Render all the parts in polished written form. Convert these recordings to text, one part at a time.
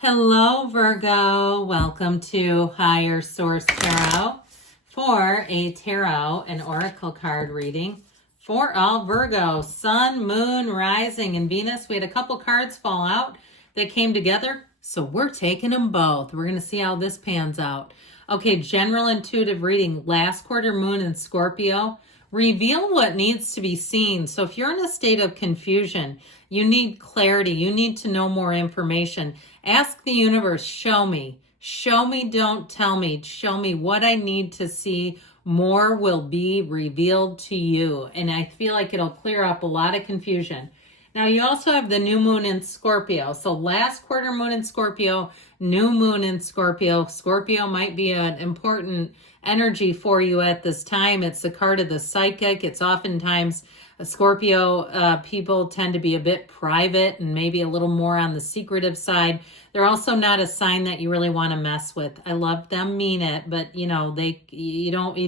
Hello, Virgo. Welcome to Higher Source Tarot for a tarot and oracle card reading for all Virgo, Sun, Moon, Rising, and Venus. We had a couple cards fall out that came together, so we're taking them both. We're going to see how this pans out. Okay, general intuitive reading, last quarter moon in Scorpio. Reveal what needs to be seen. So if you're in a state of confusion, you need clarity, you need to know more information. Ask the universe, show me, don't tell me, show me what I need to see. More will be revealed to you. And I feel like it'll clear up a lot of confusion. Now you also have the new moon in Scorpio. So last quarter moon in Scorpio, new moon in Scorpio. Scorpio might be an important energy for you at this time. It's the card of the psychic. It's oftentimes Scorpio people tend to be a bit private and maybe a little more on the secretive side. They're also not a sign that you really want to mess with. I love them, mean it, but you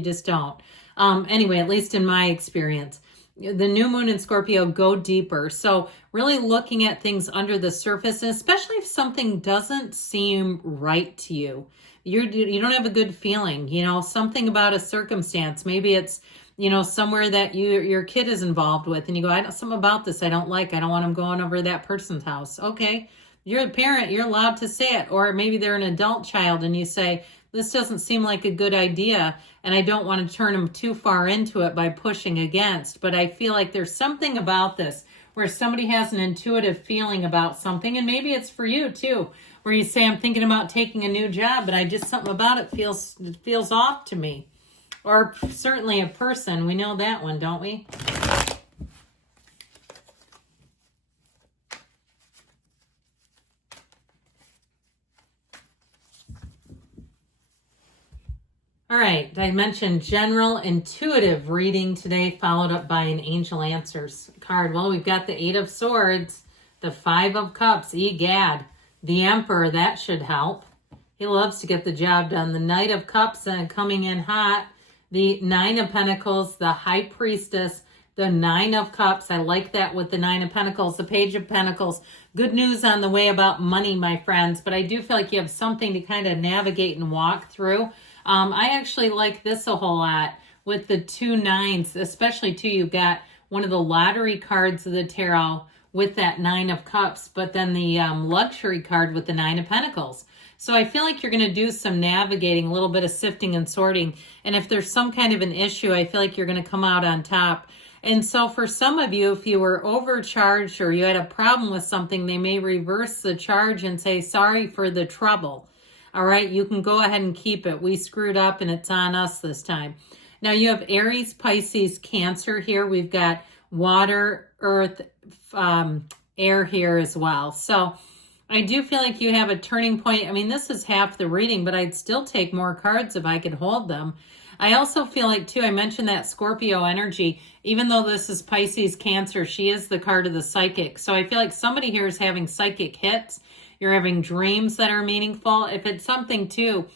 just don't. Anyway, at least in my experience. The new moon in Scorpio, go deeper. So really looking at things under the surface, and especially if something doesn't seem right to you. You don't have a good feeling, something about a circumstance. Maybe it's, somewhere that your kid is involved with, and you go, something about this I don't like. I don't want them going over to that person's house. Okay, you're a parent, you're allowed to say it. Or maybe they're an adult child and you say, this doesn't seem like a good idea, and I don't want to turn them too far into it by pushing against. But I feel like there's something about this where somebody has an intuitive feeling about something, and maybe it's for you too, where you say, I'm thinking about taking a new job, but something about it feels off to me. Or certainly a person. We know that one, don't we? All right, I mentioned general intuitive reading today, followed up by an angel answers card. Well, we've got the 8 of Swords, the 5 of Cups, egad, the Emperor, that should help. He loves to get the job done. The Knight of Cups coming in hot, the 9 of Pentacles, the High Priestess, the 9 of Cups. I like that with the 9 of Pentacles, the Page of Pentacles. Good news on the way about money, my friends, but I do feel like you have something to kind of navigate and walk through. I actually like this a whole lot with the 2 9s, especially too. You've got one of the lottery cards of the tarot with that 9 of Cups, but then the luxury card with the 9 of Pentacles. So I feel like you're going to do some navigating, a little bit of sifting and sorting. And if there's some kind of an issue, I feel like you're going to come out on top. And so for some of you, if you were overcharged or you had a problem with something, they may reverse the charge and say, sorry for the trouble. All right, you can go ahead and keep it. We screwed up and it's on us this time. Now you have Aries, Pisces, Cancer here. We've got water, earth, air here as well. So I do feel like you have a turning point. I mean, this is half the reading, but I'd still take more cards if I could hold them. I also feel like, too, I mentioned that Scorpio energy. Even though this is Pisces, Cancer, she is the card of the psychic. So I feel like somebody here is having psychic hits. You're having dreams that are meaningful. If it's something, too,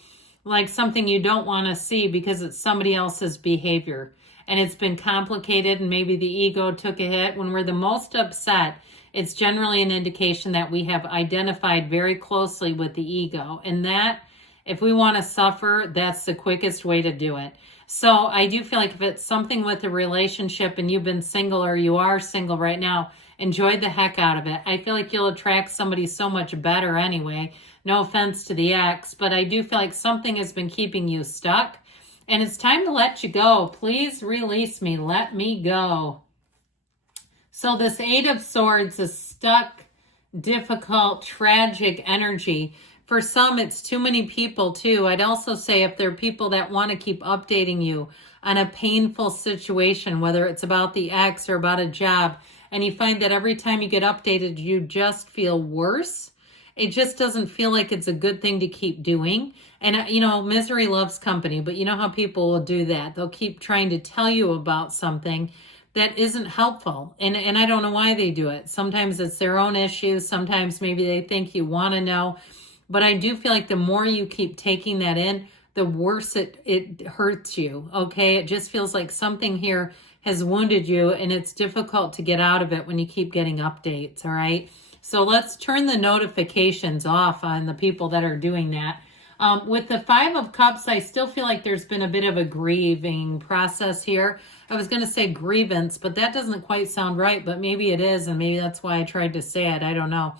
like something you don't want to see because it's somebody else's behavior and it's been complicated and maybe the ego took a hit. When we're the most upset, it's generally an indication that we have identified very closely with the ego. And that, if we want to suffer, that's the quickest way to do it. So I do feel like if it's something with a relationship and you've been single or you are single right now, enjoy the heck out of it. I feel like you'll attract somebody so much better anyway. No offense to the ex, but I do feel like something has been keeping you stuck. And it's time to let you go. Please release me. Let me go. So this 8 of Swords is stuck, difficult, tragic energy. For some, it's too many people too. I'd also say if there are people that want to keep updating you on a painful situation, whether it's about the ex or about a job, and you find that every time you get updated, you just feel worse. It just doesn't feel like it's a good thing to keep doing. And, misery loves company, but you know how people will do that. They'll keep trying to tell you about something that isn't helpful. And I don't know why they do it. Sometimes it's their own issues. Sometimes maybe they think you want to know. But I do feel like the more you keep taking that in, the worse it hurts you, okay? It just feels like something here has wounded you and it's difficult to get out of it when you keep getting updates, all right? So let's turn the notifications off on the people that are doing that. With the Five of Cups, I still feel like there's been a bit of a grieving process here. I was going to say grievance, but that doesn't quite sound right, but maybe it is, and maybe that's why I tried to say it. I don't know.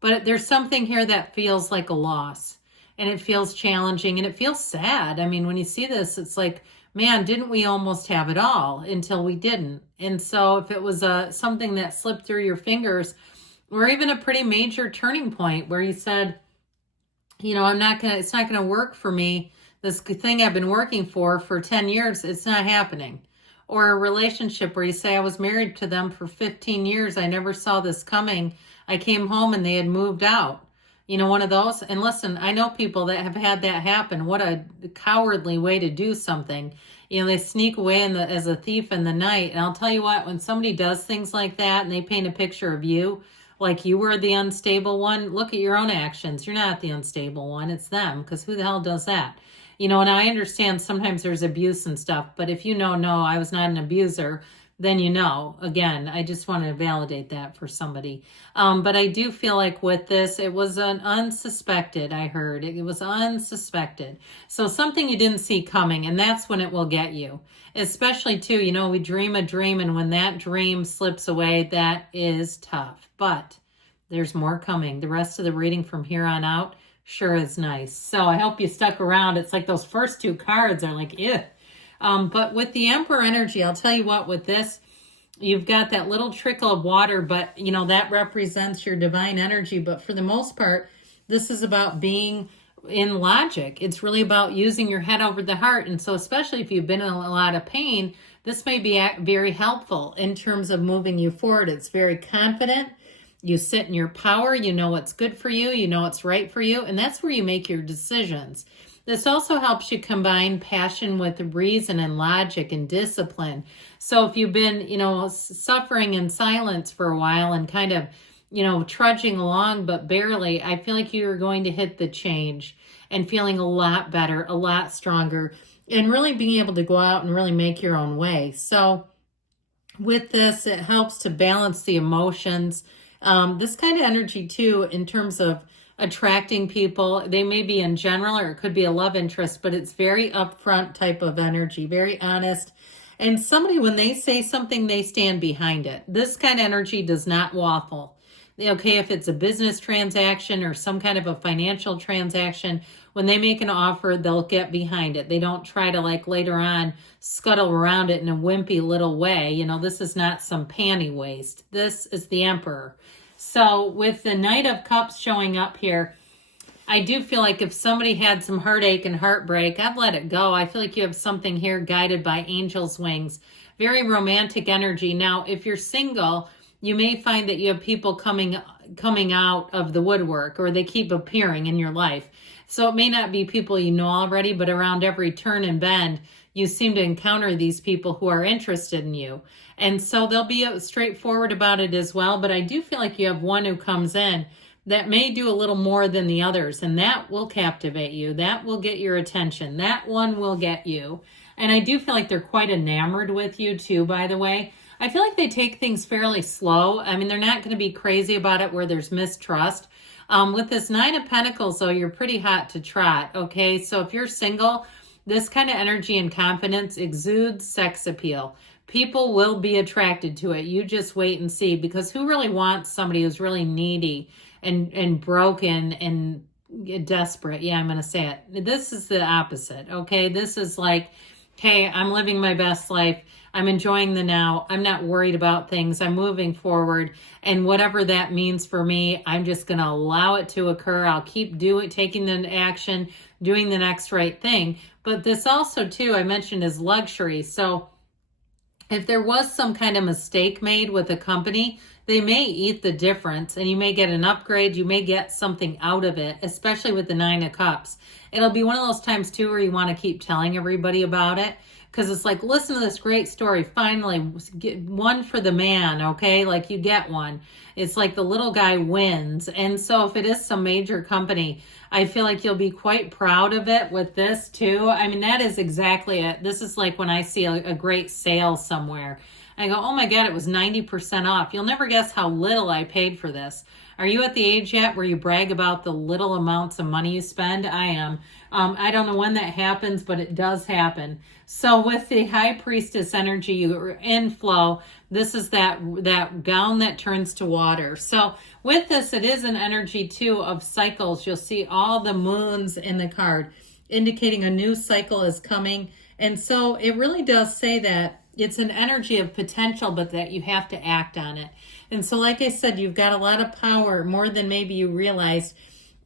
But there's something here that feels like a loss, and it feels challenging, and it feels sad. I mean, when you see this, it's like, man, didn't we almost have it all until we didn't? And so if it was something that slipped through your fingers, or even a pretty major turning point where you said, you know, it's not going to work for me. This thing I've been working for 10 years, it's not happening. Or a relationship where you say, I was married to them for 15 years. I never saw this coming. I came home and they had moved out. You know, one of those. And listen, I know people that have had that happen. What a cowardly way to do something. You know, they sneak away as a thief in the night. And I'll tell you what, when somebody does things like that and they paint a picture of you, like you were the unstable one, look at your own actions. You're not the unstable one. It's them, because who the hell does that? You know, and I understand sometimes there's abuse and stuff, but if you know, no, I was not an abuser, then you know. Again, I just want to validate that for somebody. But I do feel like with this, it was an unsuspected, I heard. It was unsuspected. So something you didn't see coming, and that's when it will get you. Especially, too, you know, we dream a dream, and when that dream slips away, that is tough. But there's more coming. The rest of the reading from here on out sure is nice. So I hope you stuck around. It's like those first two cards are like, ew. But with the Emperor energy, I'll tell you what, with this, you've got that little trickle of water, but, you know, that represents your divine energy. But for the most part, this is about being in logic. It's really about using your head over the heart. And so especially if you've been in a lot of pain, this may be very helpful in terms of moving you forward. It's very confident. You sit in your power. You know what's good for you. You know what's right for you. And that's where you make your decisions. This also helps you combine passion with reason and logic and discipline. So if you've been, you know, suffering in silence for a while and kind of, you know, trudging along, but barely, I feel like you're going to hit the change and feeling a lot better, a lot stronger, and really being able to go out and really make your own way. So with this, it helps to balance the emotions. This kind of energy too, in terms of attracting people, they may be in general, or it could be a love interest, but it's very upfront type of energy, very honest. And somebody, when they say something, they stand behind it. This kind of energy does not waffle. Okay, if it's a business transaction or some kind of a financial transaction, when they make an offer, they'll get behind it. They don't try to, like, later on scuttle around it in a wimpy little way. You know, this is not some panty waste. This is the Emperor. So with the Knight of Cups showing up here, I do feel like if somebody had some heartache and heartbreak, I'd let it go. I feel like you have something here guided by angel's wings. Very romantic energy. Now, if you're single, you may find that you have people coming out of the woodwork, or they keep appearing in your life. So it may not be people you know already, but around every turn and bend, you seem to encounter these people who are interested in you. And so they'll be straightforward about it as well. But I do feel like you have one who comes in that may do a little more than the others, and that will captivate you. That will get your attention. That one will get you. And I do feel like they're quite enamored with you too, by the way. I feel like they take things fairly slow. I mean, they're not going to be crazy about it where there's mistrust. With this Nine of Pentacles, though, you're pretty hot to trot, okay? So if you're single, this kind of energy and confidence exudes sex appeal. People will be attracted to it. You just wait and see, because who really wants somebody who's really needy and broken and desperate? Yeah, I'm going to say it. This is the opposite, okay? This is like, hey, I'm living my best life. I'm enjoying the now. I'm not worried about things. I'm moving forward. And whatever that means for me, I'm just going to allow it to occur. I'll keep taking the action, doing the next right thing. But this also, too, I mentioned is luxury. So if there was some kind of mistake made with a company, they may eat the difference, and you may get an upgrade. You may get something out of it, especially with the Nine of Cups. It'll be one of those times, too, where you want to keep telling everybody about it, because it's like, listen to this great story. Finally, get one for the man, okay? Like, you get one. It's like the little guy wins. And so if it is some major company, I feel like you'll be quite proud of it with this, too. I mean, that is exactly it. This is like when I see a great sale somewhere. I go, oh my God, it was 90% off. You'll never guess how little I paid for this. Are you at the age yet where you brag about the little amounts of money you spend? I am. I don't know when that happens, but it does happen. So with the High Priestess energy inflow, this is that gown that turns to water. So with this, it is an energy too of cycles. You'll see all the moons in the card indicating a new cycle is coming. And so it really does say that it's an energy of potential, but that you have to act on it. And so, like I said, you've got a lot of power, more than maybe you realize.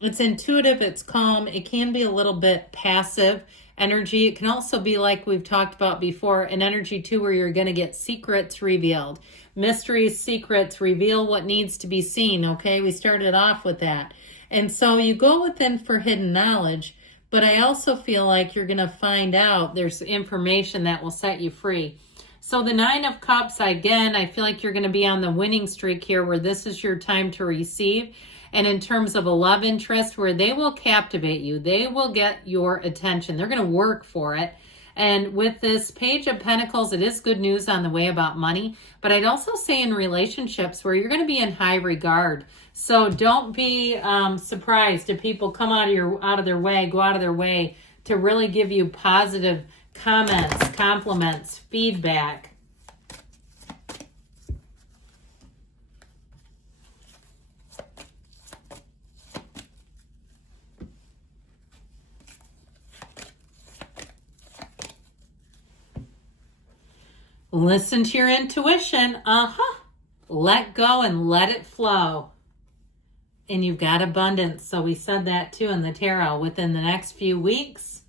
It's intuitive, it's calm, it can be a little bit passive energy. It can also be, like we've talked about before, an energy too where you're going to get secrets revealed. Mysteries, secrets, reveal what needs to be seen, okay? We started off with that. And so you go within for hidden knowledge, but I also feel like you're going to find out there's information that will set you free. So the Nine of Cups, again, I feel like you're going to be on the winning streak here where this is your time to receive. And in terms of a love interest, where they will captivate you, they will get your attention. They're going to work for it. And with this Page of Pentacles, it is good news on the way about money. But I'd also say in relationships where you're going to be in high regard. So don't be surprised if people come out of their way, go out of their way to really give you positive comments, compliments, feedback. Listen to your intuition. Let go and let it flow. And you've got abundance. So we said that too in the tarot within the next few weeks.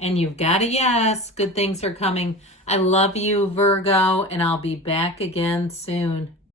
And you've got a yes. Good things are coming. I love you, Virgo, and I'll be back again soon.